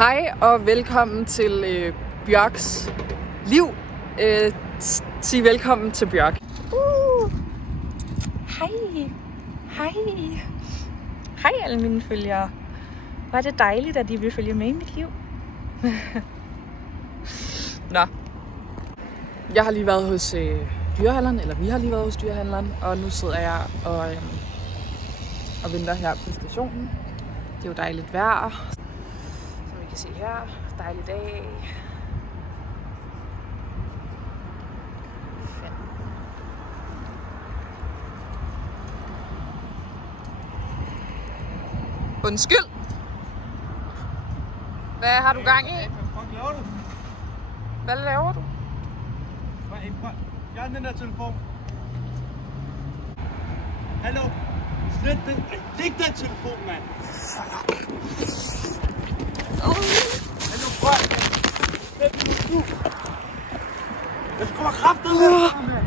Hej og velkommen til Bjørks liv. Sig velkommen til Bjørk. Hej. Hej. Hej alle mine følgere. Hvor er det dejligt, at I vil følge med i mit liv. Nå. Jeg har lige været hos dyrehandleren, eller vi har lige været hos dyrehandleren, og nu sidder jeg og venter her på stationen. Det er jo dejligt vejr. Som I kan se her, dejlig dag. Undskyld. Hvad har du gang i? Hvad laver du? Fjern den der telefon. Hallo? Slet den. Læg den telefon, mand. Hallo, prøv. Slet den nu. Jeg kommer kraftedeme herfra, mand.